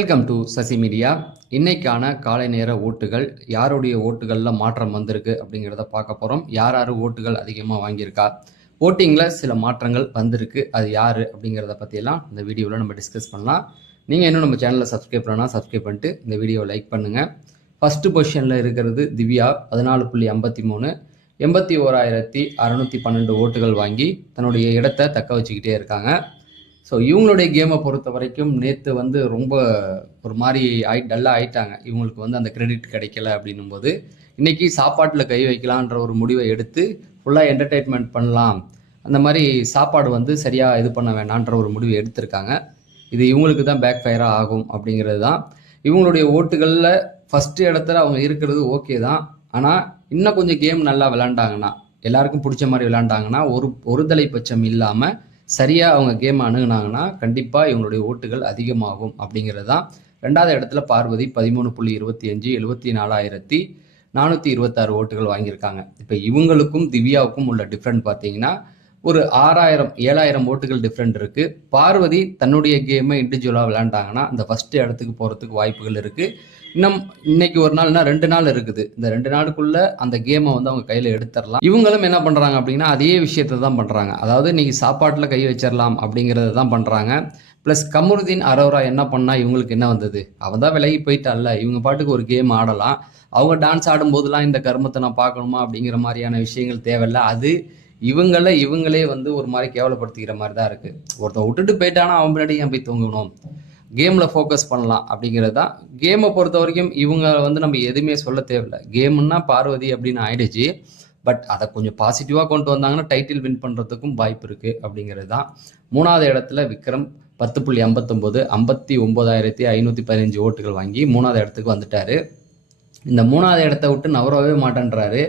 Welcome to Sasi media. இன்னைக்கான காலை நேர ஓட்டுகள், யாருடைய ஓட்டுகளில் மாற்றம் வந்திருக்கு அப்படிங்கிறத பார்க்க போகிறோம். யார் யார் ஓட்டுகள் அதிகமாக வாங்கியிருக்கா, ஓட்டிங்கில் சில மாற்றங்கள் வந்திருக்கு, அது யார் அப்படிங்கிறத பற்றியெல்லாம் இந்த வீடியோவில் நம்ம டிஸ்கஸ் பண்ணலாம். நீங்கள் இன்னும் நம்ம சேனலில் சப்ஸ்கிரைப் பண்ணால் சப்ஸ்கிரைப் பண்ணிட்டு இந்த வீடியோவை லைக் பண்ணுங்கள். ஃபஸ்ட்டு பொசிஷனில் இருக்கிறது திவ்யா 14.53, 81,612 ஓட்டுகள் வாங்கி தன்னுடைய இடத்தை தக்க வச்சுக்கிட்டே இருக்காங்க. ஸோ இவங்களுடைய கேமை பொறுத்த வரைக்கும் நேற்று ரொம்ப ஒரு மாதிரி டல்லாக ஆயிட்டாங்க. இவங்களுக்கு அந்த கிரெடிட் கிடைக்கல அப்படின்னும் போது இன்றைக்கி சாப்பாட்டில் கை வைக்கலான்ற ஒரு முடிவை எடுத்து ஃபுல்லாக என்டர்டெயின்மெண்ட் பண்ணலாம், அந்த மாதிரி சாப்பாடு சரியாக இது பண்ண வேண்டான்ற ஒரு முடிவை எடுத்திருக்காங்க. இது இவங்களுக்கு தான் பேக் ஃபயராக ஆகும் அப்படிங்கிறது தான். இவங்களுடைய ஓட்டுகளில் ஃபஸ்ட்டு இடத்துல அவங்க இருக்கிறது ஓகே தான். ஆனால் இன்னும் கொஞ்சம் கேம் நல்லா விளாண்டாங்கன்னா, எல்லாருக்கும் பிடிச்ச மாதிரி விளாண்டாங்கன்னா, ஒரு தலைப்பட்சம் இல்லாமல் சரியாக அவங்க கேம் அணுகுனாங்கன்னா கண்டிப்பாக இவங்களுடைய ஓட்டுகள் அதிகமாகும் அப்படிங்கிறது தான். ரெண்டாவது இடத்துல பார்வதி 13.25, 74,426 ஓட்டுகள் வாங்கியிருக்காங்க. இப்போ இவங்களுக்கும் திவ்யாவுக்கும் உள்ள டிஃப்ரெண்ட் பார்த்தீங்கன்னா ஒரு 7,000 ஓட்டுகள் டிஃப்ரெண்ட் இருக்குது. பார்வதி தன்னுடைய கேமை இண்டிவிஜுவலாக விளையாண்டாங்கன்னா அந்த ஃபஸ்ட்டு இடத்துக்கு போகிறதுக்கு வாய்ப்புகள் இருக்குது. இன்னைக்கு ஒரு நாள்னா 2 நாள் இருக்குது. இந்த 2 நாளுக்குள்ள அந்த கேமை அவங்க கையில் எடுத்துடலாம். இவங்களும் என்ன பண்ணுறாங்க அப்படின்னா அதே விஷயத்தை தான் பண்ணுறாங்க. அதாவது இன்னைக்கு சாப்பாட்டில் கை வச்சிடலாம் அப்படிங்கிறத தான் பண்ணுறாங்க. ப்ளஸ் கமருதீன் அரோரா என்ன பண்ணால் இவங்களுக்கு என்ன வந்தது, அவன் தான் விலகி போயிட்டால, இவங்க பாட்டுக்கு ஒரு கேம் ஆடலாம். அவங்க டான்ஸ் ஆடும்போதெல்லாம் இந்த கர்மத்தை நான் பார்க்கணுமா அப்படிங்கிற மாதிரியான விஷயங்கள் தேவையில்லை. அது இவங்களே ஒரு மாதிரி கேவலப்படுத்திக்கிற மாதிரி தான் இருக்குது. ஒருத்தன் விட்டுட்டு போயிட்டானா அவன் பின்னாடி ஏன் போய் தூங்கணும், கேமில் ஃபோக்கஸ் பண்ணலாம் அப்படிங்கிறது தான். கேமை பொறுத்த வரைக்கும் இவங்க நம்ம எதுவுமே சொல்ல தேவையில்லை. கேம்னா பார்வதி அப்படின்னு ஆயிடுச்சு. பட் அதை கொஞ்சம் பாசிட்டிவாக கொண்டு வந்தாங்கன்னா டைட்டில் வின் பண்ணுறதுக்கும் வாய்ப்பு இருக்குது அப்படிங்கிறது தான். மூணாவது இடத்துல விக்ரம் 10.59, 59,515 ஓட்டுகள் வாங்கி மூணாவது இடத்துக்கு வந்துட்டார். இந்த மூணாவது இடத்த விட்டு நவரவே மாட்டேன்றாரு.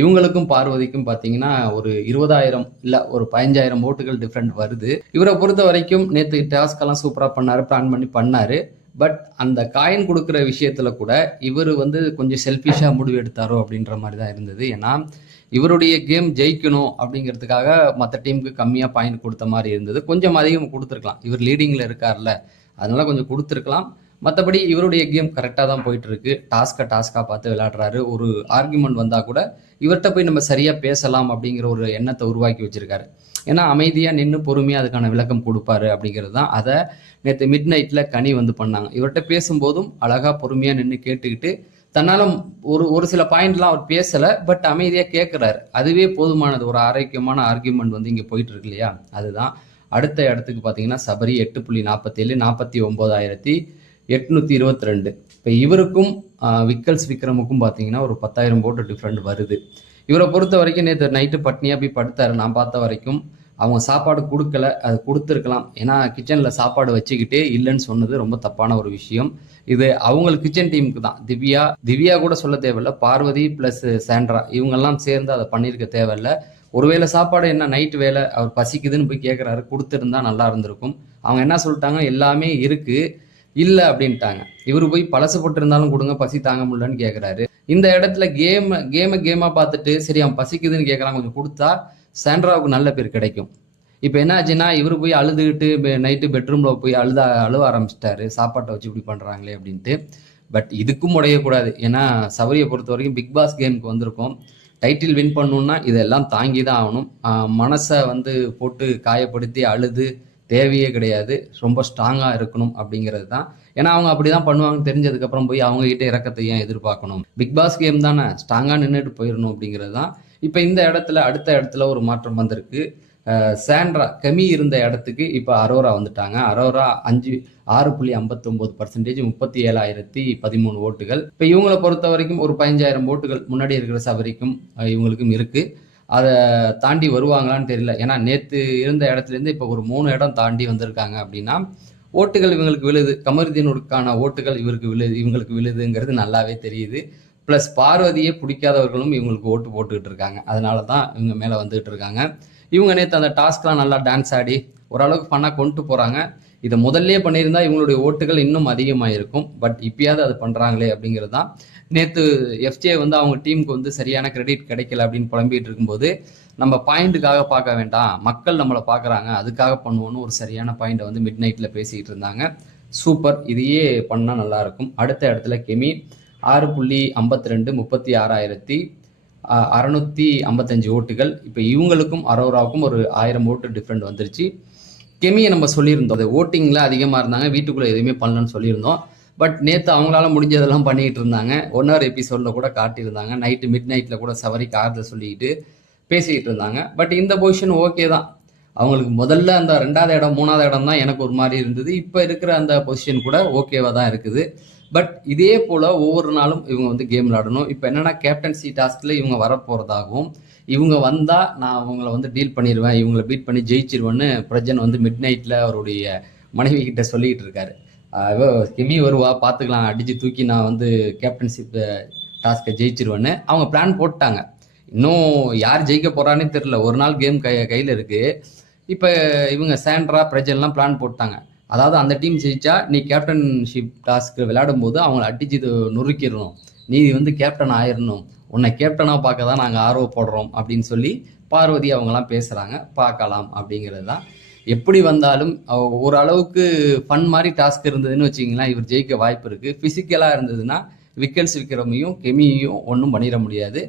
இவங்களுக்கும் பார்வதிக்கும் பார்த்தீங்கன்னா ஒரு 20,000 இல்லை ஒரு 15,000 ஓட்டுகள் டிஃப்ரெண்ட் வருது. இவரை பொறுத்த வரைக்கும் நேற்று டாஸ்கெல்லாம் சூப்பராக பண்ணார், பிளான் பண்ணி பண்ணார். பட் அந்த காயின் கொடுக்குற விஷயத்தில் கூட இவர் கொஞ்சம் செல்ஃபிஷாக முடிவு எடுத்தாரோ அப்படின்ற மாதிரி தான் இருந்தது. ஏன்னா இவருடைய கேம் ஜெயிக்கணும் அப்படிங்கிறதுக்காக மற்ற டீமுக்கு கம்மியாக பாயிண்ட் கொடுத்த மாதிரி இருந்தது. கொஞ்சம் அதிகம் கொடுத்துருக்கலாம், இவர் லீடிங்கில் இருக்கார்ல, அதனால கொஞ்சம் கொடுத்துருக்கலாம். மற்றபடி இவருடைய கேம் கரெக்டாக தான் போயிட்டு இருக்கு. டாஸ்காக பார்த்து விளையாடுறாரு. ஒரு ஆர்குமெண்ட் வந்தால் கூட இவர்கிட்ட போய் நம்ம சரியாக பேசலாம் அப்படிங்கிற ஒரு எண்ணத்தை உருவாக்கி வச்சிருக்காரு. ஏன்னா அமைதியாக நின்று பொறுமையாக அதுக்கான விளக்கம் கொடுப்பாரு அப்படிங்கிறது தான். அதை நேற்று மிட் நைட்டில் கனி பண்ணாங்க. இவர்கிட்ட பேசும்போதும் அழகாக பொறுமையாக நின்று கேட்டுக்கிட்டு தன்னால் ஒரு சில பாயிண்ட்லாம் அவர் பேசலை, பட் அமைதியாக கேட்குறாரு. அதுவே போதுமானது. ஒரு ஆரோக்கியமான ஆர்குமெண்ட் இங்கே போயிட்டு இருக்கு இல்லையா, அதுதான். அடுத்த இடத்துக்கு பார்த்தீங்கன்னா சபரி 8.47, 49,822. இப்போ இவருக்கும் விக்ரமுக்கும் பார்த்தீங்கன்னா ஒரு 10,000 ஓட்டு டிஃப்ரெண்ட் வருது. இவரை பொறுத்த வரைக்கும் நேற்று நைட்டு பட்னியாக போய் படுத்தாரு. நான் பார்த்த வரைக்கும் அவங்க சாப்பாடு கொடுக்கல, அது கொடுத்துருக்கலாம். ஏன்னா கிச்சனில் சாப்பாடு வச்சுக்கிட்டே இல்லைன்னு சொன்னது ரொம்ப தப்பான ஒரு விஷயம். இது அவங்களுக்கு கிச்சன் டீமுக்கு தான். திவ்யா கூட சொல்ல தேவையில்லை. பார்வதி ப்ளஸ் சாண்ட்ரா இவங்கெல்லாம் சேர்ந்து அதை பண்ணியிருக்க தேவையில்லை. ஒருவேளை சாப்பாடு என்ன நைட்டு வேலை அவர் பசிக்குதுன்னு போய் கேட்குறாரு, கொடுத்துருந்தா நல்லா இருந்திருக்கும். அவங்க என்ன சொல்லிட்டாங்க, எல்லாமே இருக்குது இல்லை அப்படின்ட்டாங்க. இவர் போய் பழசு போட்டிருந்தாலும் கொடுங்க, பசி தாங்க முடியலன்னு கேட்குறாரு. இந்த இடத்துல கேமாக பார்த்துட்டு சரி அவன் பசிக்குதுன்னு கேட்குறான், கொஞ்சம் கொடுத்தா சாண்ட்ராவுக்கு நல்ல பேர் கிடைக்கும். இப்போ என்ன ஆச்சுன்னா இவர் போய் அழுதுகிட்டு நைட்டு பெட்ரூமில் போய் அழுவ ஆரம்பிச்சிட்டாரு, சாப்பாட்டை வச்சு இப்படி பண்ணுறாங்களே அப்படின்ட்டு. பட் இதுக்கும் உடையக்கூடாது. ஏன்னா சபரியை பொறுத்த வரைக்கும் பிக் பாஸ் கேமுக்கு வந்திருக்கோம். டைட்டில் வின் பண்ணணுன்னா இதெல்லாம் தாங்கி தான் ஆகணும். மனசை போட்டு காயப்படுத்தி அழுது தேவையே கிடையாது. ரொம்ப ஸ்ட்ராங்காக இருக்கணும் அப்படிங்கிறது தான். ஏன்னா அவங்க அப்படி தான் பண்ணுவாங்கன்னு தெரிஞ்சதுக்கப்புறம் போய் அவங்ககிட்ட இறக்கத்தை ஏன் எதிர்பார்க்கணும்? பிக் பாஸ் கேம் தானே, ஸ்ட்ராங்காக நின்றுட்டு போயிடணும் அப்படிங்கிறது தான். இப்போ இந்த இடத்துல அடுத்த இடத்துல ஒரு மாற்றம் வந்திருக்கு. சாண்ட்ரா கமி இருந்த இடத்துக்கு இப்போ அரோரா வந்துட்டாங்க. அரோரா 6.59%, 37,013 ஓட்டுகள். இப்போ இவங்களை பொறுத்த வரைக்கும் ஒரு 15,000 ஓட்டுகள் முன்னாடி இருக்கிற சபரிக்கும் இவங்களுக்கும் இருக்குது. அதை தாண்டி வருவாங்களான்னு தெரியல. ஏன்னா நேற்று இருந்த இடத்துலேருந்து இப்போ ஒரு 3 இடம் தாண்டி வந்திருக்காங்க அப்படின்னா ஓட்டுகள் இவங்களுக்கு விழுது. கமருதீனுக்கான ஓட்டுகள் இவங்களுக்கு விழுதுங்கிறது நல்லாவே தெரியுது. ப்ளஸ் பார்வதியே பிடிக்காதவர்களும் இவங்களுக்கு ஓட்டு போட்டுக்கிட்டு இருக்காங்க. அதனால தான் இவங்க மேலே வந்துகிட்டு இருக்காங்க. இவங்க நேற்று அந்த டாஸ்க்லாம் நல்லா டான்ஸ் ஆடி ஓரளவுக்கு ஃபன்னாக கொண்டு போகிறாங்க. இதை முதல்லே பண்ணியிருந்தா இவங்களுடைய ஓட்டுகள் இன்னும் அதிகமாக இருக்கும். பட் இப்பயாவது அது பண்ணுறாங்களே அப்படிங்கிறது தான். நேற்று எஃப்ஜே அவங்க டீமுக்கு சரியான கிரெடிட் கிடைக்கல அப்படின்னு புலம்பிகிட்டு இருக்கும்போது நம்ம பாயிண்ட்டுக்காக பார்க்க வேண்டாம், மக்கள் நம்மளை பார்க்குறாங்க அதுக்காக பண்ணுவோன்னு ஒரு சரியான பாயிண்டை மிட் நைட்டில் பேசிக்கிட்டு இருந்தாங்க. சூப்பர், இதையே பண்ணால் நல்லாயிருக்கும். அடுத்த இடத்துல கெமி 6.52 36,655 ஓட்டுகள். இப்போ இவங்களுக்கும் அரோராவுக்கும் ஒரு 1000 ஓட்டு டிஃப்ரெண்ட் வந்துருச்சு. கெமியை நம்ம சொல்லியிருந்தோம், அது ஓட்டிங்கில் அதிகமாக இருந்தாங்க, வீட்டுக்குள்ளே எதுவுமே பண்ணலன்னு சொல்லியிருந்தோம். பட் நேற்று அவங்களால முடிஞ்சதெல்லாம் பண்ணிகிட்டு இருந்தாங்க. 1 hour எபிசோடில் கூட காட்டியிருந்தாங்க. நைட்டு மிட் நைட்டில் கூட சவரிக்கு ஆறுதல் சொல்லிக்கிட்டு பேசிக்கிட்டு இருந்தாங்க. பட் இந்த பொசிஷன் ஓகே தான். அவங்களுக்கு முதல்ல அந்த 2வது இடம் 3வது இடம் தான் எனக்கு ஒரு மாதிரி இருந்தது. இப்போ இருக்கிற அந்த பொசிஷன் கூட ஓகேவாக தான் இருக்குது. பட் இதே போல் ஒவ்வொரு நாளும் இவங்க வந்து கேம் விளாடணும். இப்போ என்னென்னா கேப்டன்சி டாஸ்கில் இவங்க வரப்போகிறதாகவும், இவங்க வந்தால் நான் அவங்கள வந்து டீல் பண்ணிடுவேன், இவங்களை பீட் பண்ணி ஜெயிச்சிருவேன்னு பிரஜன் வந்து மிட் நைட்டில் அவருடைய மனைவி கிட்ட சொல்லிக்கிட்டு இருக்காரு. கெமி வருவா பார்த்துக்கலாம், அடித்து தூக்கி நான் வந்து கேப்டன்ஷிப் டாஸ்க்கை ஜெயிச்சிருவேன்னு அவங்க பிளான் போட்டாங்க. இன்னும் யார் ஜெயிக்க போகிறான்னே தெரில. ஒரு நாள் கேம் கையில் இருக்குது. இப்போ இவங்க சாண்ட்ரா பிரஜன்லாம் பிளான் போட்டாங்க. அதாவது அந்த டீம் ஜெயிச்சா நீ கேப்டன்ஷிப் டாஸ்க்கு விளையாடும் போது அவங்கள அடிச்சு நொறுக்கிடணும், நீ வந்து கேப்டன் ஆயிடணும், உன்னை கேப்டனாக பார்க்க தான் நாங்கள் ஆர்வப்படுறோம் அப்படின்னு சொல்லி பார்வதி அவங்கெல்லாம் பேசுகிறாங்க. பார்க்கலாம் அப்படிங்கிறது தான். எப்படி வந்தாலும் ஓரளவுக்கு ஃபன் மாதிரி டாஸ்க் இருந்ததுன்னு வச்சிங்களேன், இவர் ஜெயிக்க வாய்ப்பு இருக்குது. ஃபிசிக்கலாக இருந்ததுன்னா விக்கெட்ஸ் விற்கிறமையும் கெமியையும் ஒன்றும் பண்ணிட முடியாது.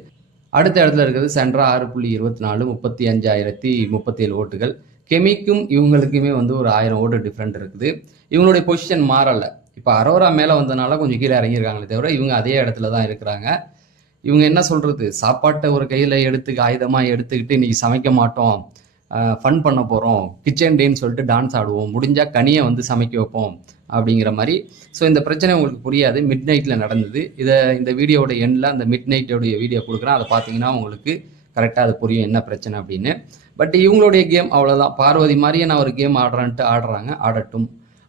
அடுத்த இடத்துல இருக்கிறது சென்ட்ரா 6.24 35,037 ஓட்டுகள். கெமிக்கும் இவங்களுக்குமே வந்து ஒரு 1000 ஓட்டு டிஃப்ரெண்ட் இருக்குது. இவங்களுடைய பொசிஷன் மாறலை. இப்போ அரோரா மேலே வந்தனால கொஞ்சம் கீழே இறங்கியிருக்காங்களே தவிர இவங்க அதே இடத்துல தான் இருக்கிறாங்க. இவங்க என்ன சொல்கிறது, சாப்பாட்டை ஒரு கையில் ஆயுதமாக எடுத்துக்கிட்டு இன்றைக்கி சமைக்க மாட்டோம், ஃபன் பண்ண போகிறோம், கிச்சன் டேன்னு சொல்லிட்டு டான்ஸ் ஆடுவோம், முடிஞ்சால் கனியை வந்து சமைக்க வைப்போம் அப்படிங்கிற மாதிரி. ஸோ இந்த பிரச்சனை உங்களுக்கு புரியாது, மிட் நைட்டில் நடந்தது. இந்த வீடியோட எண்டில் அந்த மிட் நைட்டோடைய வீடியோ கொடுக்குறேன், அதை பார்த்தீங்கன்னா உங்களுக்கு கரெக்டாக அது புரியும் என்ன பிரச்சனை அப்படின்னு. பட் இவங்களுடைய கேம் அவ்வளோதான். பார்வதி மாதிரியே நான் ஒரு கேம் ஆடுறேன்ட்டு ஆடுறாங்க, ஆடட்டும்.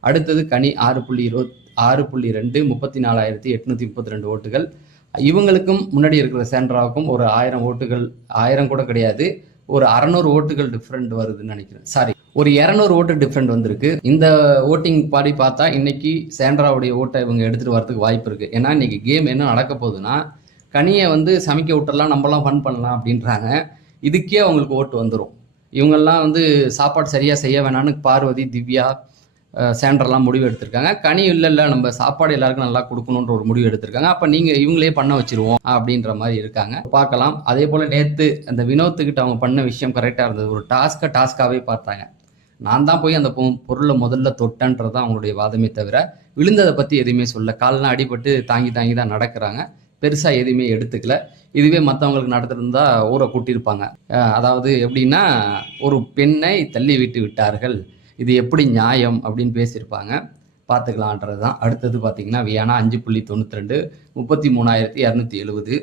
அடுத்தது கனி 6.2 34,832 ஓட்டுகள். இவங்களுக்கும் முன்னாடி இருக்கிற சாண்ட்ராவுக்கும் ஒரு 1000 ஓட்டுகள், 1000 கூட கிடையாது, ஒரு 600 ஓட்டுகள் டிஃப்ரெண்ட் வருதுன்னு நினைக்கிறேன். சாரி, ஒரு 200 ஓட்டு டிஃப்ரெண்ட் வந்திருக்கு. இந்த ஓட்டிங் பாடி பார்த்தா இன்னைக்கு சாண்ட்ராவுடைய ஓட்டை இவங்க எடுத்துகிட்டு வரதுக்கு வாய்ப்பு இருக்குது. ஏன்னா இன்னைக்கு கேம் என்ன நடக்க போகுதுன்னா, கனியை வந்து சமைக்க விட்டுறலாம், நம்மளாம் ஃபன் பண்ணலாம் அப்படின்றாங்க. இதுக்கே அவங்களுக்கு ஓட்டு வந்துடும். இவங்கெல்லாம் வந்து சாப்பாடு சரியாக செய்ய வேணான்னு பார்வதி, திவ்யா, சாண்ட்ரெல்லாம் முடிவு எடுத்திருக்காங்க. கனி இல்லை நம்ம சாப்பாடு எல்லாருக்கும் நல்லா கொடுக்கணுன்ற ஒரு முடிவு எடுத்திருக்காங்க. அப்போ நீங்கள் இவங்களே பண்ண வச்சிருவோம் அப்படின்ற மாதிரி இருக்காங்க. பார்க்கலாம். அதே போல் நேற்று அந்த வினோத்துக்கிட்ட அவங்க பண்ண விஷயம் கரெக்டாக இருந்தது. ஒரு டாஸ்க்காகவே பார்த்தாங்க. நான் தான் போய் அந்த பொருளை முதல்ல தொட்டன்றதான் அவங்களுடைய வாதமே தவிர விழுந்ததை பற்றி எதுவுமே சொல்ல. கால்லாம் அடிபட்டு தாங்கி தான் நடக்கிறாங்க, பெருசாக எதுவுமே எடுத்துக்கல. இதுவே மற்றவங்களுக்கு நடத்திருந்தா ஊரை கூட்டியிருப்பாங்க. அதாவது எப்படின்னா, ஒரு பெண்ணை தள்ளி விட்டார்கள், இது எப்படி நியாயம் அப்படின்னு பேசியிருப்பாங்க. பார்த்துக்கலான்றது தான். அடுத்தது பார்த்தீங்கன்னா வியானா 5.92 33,270.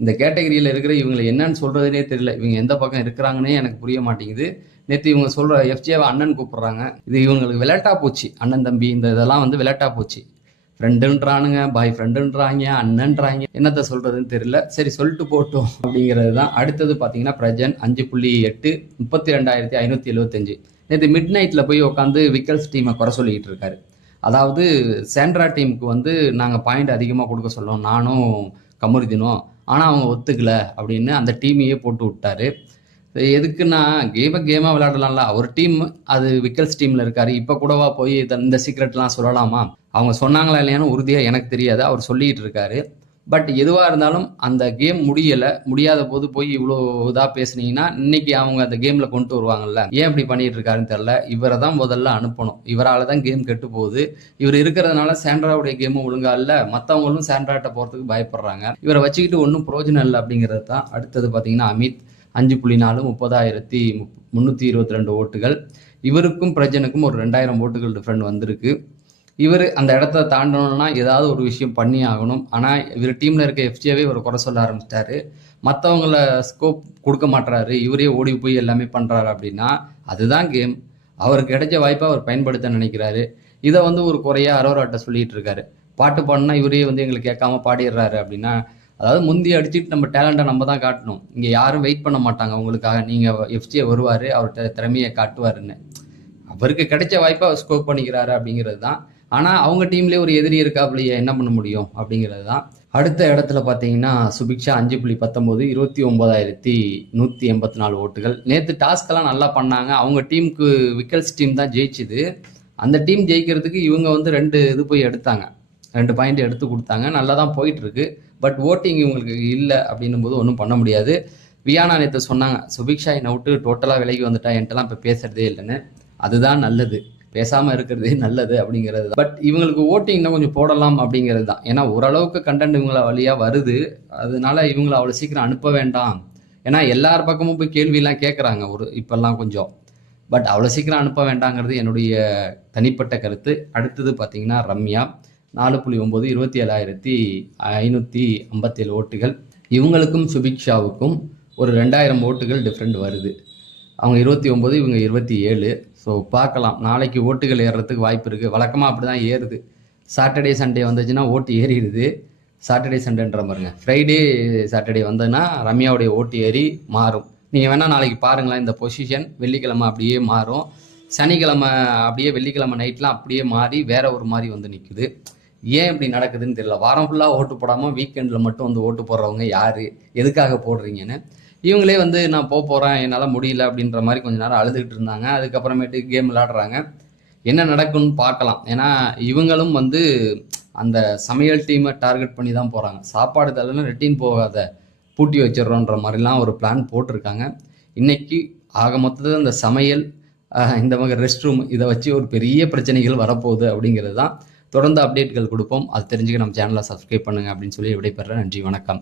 இந்த கேட்டகரியில் இருக்கிற இவங்களை என்னன்னு சொல்கிறதுனே தெரியல. இவங்க எந்த பக்கம் இருக்கிறாங்கன்னே எனக்கு புரிய மாட்டேங்குது. நேற்று இவங்க சொல்கிற எஃப்ஜேவை அண்ணன் கூப்பிட்றாங்க. இது இவங்களுக்கு விளையாட்டா போச்சு. அண்ணன் தம்பி இந்த இதெல்லாம் வந்து விளையாட்டா போச்சு. ஃப்ரெண்டுன்றானுங்க, பாய் ஃப்ரெண்டுன்றாங்க, அண்ணன்றாங்க, என்னத்தை சொல்கிறதுன்னு தெரியல. சரி, சொல்லிட்டு போட்டோம் அப்படிங்கிறது தான். அடுத்தது பார்த்தீங்கன்னா பிரஜன் 5.8 32,575. நேற்று மிட் நைட்டில் போய் உட்காந்து விக்கல்ஸ் டீமை குறை சொல்லிக்கிட்டு இருக்காரு. அதாவது சாண்ட்ரா டீமுக்கு வந்து நாங்கள் பாயிண்ட் அதிகமாக கொடுக்க சொல்லோம், நானும் கமருதினும், ஆனால் அவங்க ஒத்துக்கலை அப்படின்னு அந்த டீமையே போட்டு விட்டாரு. எதுக்குன்னா கேமாக விளையாடலாம்ல. அவர் டீம் அது விக்கல்ஸ் டீமில் இருக்காரு. இப்போ கூடவா போய் இந்த சீக்ரெட்லாம் சொல்லலாமா? அவங்க சொன்னாங்களா இல்லையான்னு உறுதியாக எனக்கு தெரியாது, அவர் சொல்லிகிட்டு இருக்காரு. பட் எதுவாக இருந்தாலும் அந்த கேம் முடியாத போது போய் இவ்வளோ இதாக பேசுனீங்கன்னா இன்னைக்கு அவங்க அந்த கேமில் கொண்டு வருவாங்கல்ல. ஏன் இப்படி பண்ணிட்டு இருக்காருன்னு தெரில. இவரை தான் முதல்ல அனுப்பணும். இவரால் தான் கேம் கெட்டு போகுது. இவர் இருக்கிறதுனால சாண்ட்ராவுடைய கேமும் ஒழுங்கா இல்லை, மற்றவங்களும் சாண்ட்ராட்ட போகிறதுக்கு பயப்படுறாங்க. இவரை வச்சுக்கிட்டு ஒன்றும் பிரயோஜனம் இல்லை அப்படிங்கிறது தான். அடுத்தது பார்த்தீங்கன்னா அமித் 5.4 30,322 ஓட்டுகள். இவருக்கும் பிரஜனுக்கும் ஒரு 2000 ஓட்டுகள் டிஃப்ரெண்ட் வந்திருக்கு. இவர் அந்த இடத்த தாண்டணும்னா ஏதாவது ஒரு விஷயம் பண்ணி ஆகணும். ஆனால் இவர் டீமில் இருக்க எஃப்ஜேவே இவர் குறை சொல்ல ஆரம்பிச்சிட்டாரு. மற்றவங்கள ஸ்கோப் கொடுக்க மாட்டுறாரு, இவரே ஓடி போய் எல்லாமே பண்ணுறாரு அப்படின்னா அதுதான் கேம். அவருக்கு கிடைச்ச வாய்ப்பை அவர் பயன்படுத்த நினைக்கிறாரு. இதை வந்து ஒரு குறையாக அரோராட்ட சொல்லிகிட்டு இருக்காரு. பாட்டு பாடினா இவரே வந்து எங்களுக்கு கேட்காம பாடிடுறாரு அப்படின்னா, அதாவது முந்தி அடிச்சுட்டு நம்ம டேலண்ட்டை நம்ம தான் காட்டணும். இங்கே யாரும் வெயிட் பண்ண மாட்டாங்க உங்களுக்காக. நீங்கள் எஃப்ஜே வருவார், அவர்கிட்ட திறமையை காட்டுவாருன்னு. அவருக்கு கிடைச்ச வாய்ப்பை அவர் ஸ்கோப் பண்ணிக்கிறாரு அப்படிங்கிறது தான். ஆனால் அவங்க டீம்லேயே ஒரு எதிரி இருக்காப்லையே, என்ன பண்ண முடியும் அப்படிங்கிறது தான். அடுத்த இடத்துல பார்த்தீங்கன்னா சுபிக்ஷா 5.19 29,184 ஓட்டுகள். நேற்று டாஸ்க்கெல்லாம் நல்லா பண்ணாங்க. அவங்க டீமுக்கு விக்கல்ஸ் டீம் தான் ஜெயிச்சுது. அந்த டீம் ஜெயிக்கிறதுக்கு இவங்க வந்து 2 இது போய் எடுத்தாங்க, 2 பாயிண்ட் எடுத்து கொடுத்தாங்க, நல்லா தான் போயிட்டு இருக்கு. பட் ஓட்டிங் இவங்களுக்கு இல்லை அப்படின்னும் போது ஒன்றும் பண்ண முடியாது. வியானா நேற்று சொன்னாங்க, சுபிக்ஷா என்னை விட்டு டோட்டலாக விலகி வந்துட்டா, என்கிட்டலாம் இப்போ பேசுறதே இல்லைன்னு. அதுதான் நல்லது, பேசாமல் இருக்கிறதே நல்லது அப்படிங்கிறது தான். பட் இவங்களுக்கு ஓட்டிங் இன்னும் கொஞ்சம் போடலாம் அப்படிங்கிறது தான். ஏன்னா ஓரளவுக்கு கண்டென்ட் இவங்கள வழியாக வருது, அதனால இவங்களை அவ்வளோ சீக்கிரம் அனுப்ப வேண்டாம். ஏன்னா எல்லார் பக்கமும் போய் கேள்வியெல்லாம் கேட்குறாங்க இப்பெல்லாம் கொஞ்சம். பட் அவ்வளோ சீக்கிரம் அனுப்ப வேண்டாங்கிறது என்னுடைய தனிப்பட்ட கருத்து. அடுத்தது பார்த்தீங்கன்னா ரம்யா 4.9 27,557 ஓட்டுகள். இவங்களுக்கும் சுபிக்ஷாவுக்கும் ஒரு 2000 ஓட்டுகள் டிஃப்ரெண்ட் வருது. அவங்க 29, இவங்க 27. ஸோ பார்க்கலாம், நாளைக்கு ஓட்டுகள் ஏறுறதுக்கு வாய்ப்பு இருக்குது. வழக்கமாக அப்படி தான் ஏறுது. சாட்டர்டே சண்டே வந்துச்சுன்னா ஓட்டு ஏறிடுது. சாட்டர்டே சண்டேன்ற பாருங்க, ஃப்ரைடே சாட்டர்டே வந்ததுன்னா ரம்யாவுடைய ஓட்டு ஏறி மாறும். நீங்கள் வேணால் நாளைக்கு பாருங்களேன், இந்த பொசிஷன் வெள்ளிக்கிழமை அப்படியே மாறும், சனிக்கிழமை அப்படியே வெள்ளிக்கிழமை நைட்லாம் அப்படியே மாறி வேற ஒரு மாதிரி வந்து நிற்குது. ஏன் இப்படி நடக்குதுன்னு தெரியல. வாரம் ஃபுல்லாக ஓட்டு போடாமல் வீக்கெண்டில் மட்டும் வந்து ஓட்டு போடுறவங்க யார், எதுக்காக போடுறீங்கன்னு. இவங்களே வந்து நான் போகிறேன், என்னால் முடியல அப்படின்ற மாதிரி கொஞ்ச நேரம் அழுதுகிட்டு இருந்தாங்க. அதுக்கப்புறமேட்டு கேம் விளாடுறாங்க. என்ன நடக்கும்னு பார்க்கலாம். ஏன்னா இவங்களும் வந்து அந்த சமையல் டீமை டார்கெட் பண்ணி தான் போகிறாங்க. சாப்பாடு தரலாம், ரெட்டின் போகாத, பூட்டி வச்சிடறோன்ற மாதிரிலாம் ஒரு பிளான் போட்டிருக்காங்க. இன்னைக்கு ஆக மொத்தத்தில் இந்த சமையல், இந்த மாதிரி ரெஸ்ட் ரூம், இதை வச்சு ஒரு பெரிய பிரச்சனைகள் வரப்போகுது அப்படிங்கிறது தான். தொடர்ந்து அப்டேட்கள் கொடுப்போம். அது தெரிஞ்சுக்க நம்ம சேனலை சப்ஸ்கிரைப் பண்ணுங்கள் அப்படின்னு சொல்லி விடைபெறேன். நன்றி, வணக்கம்.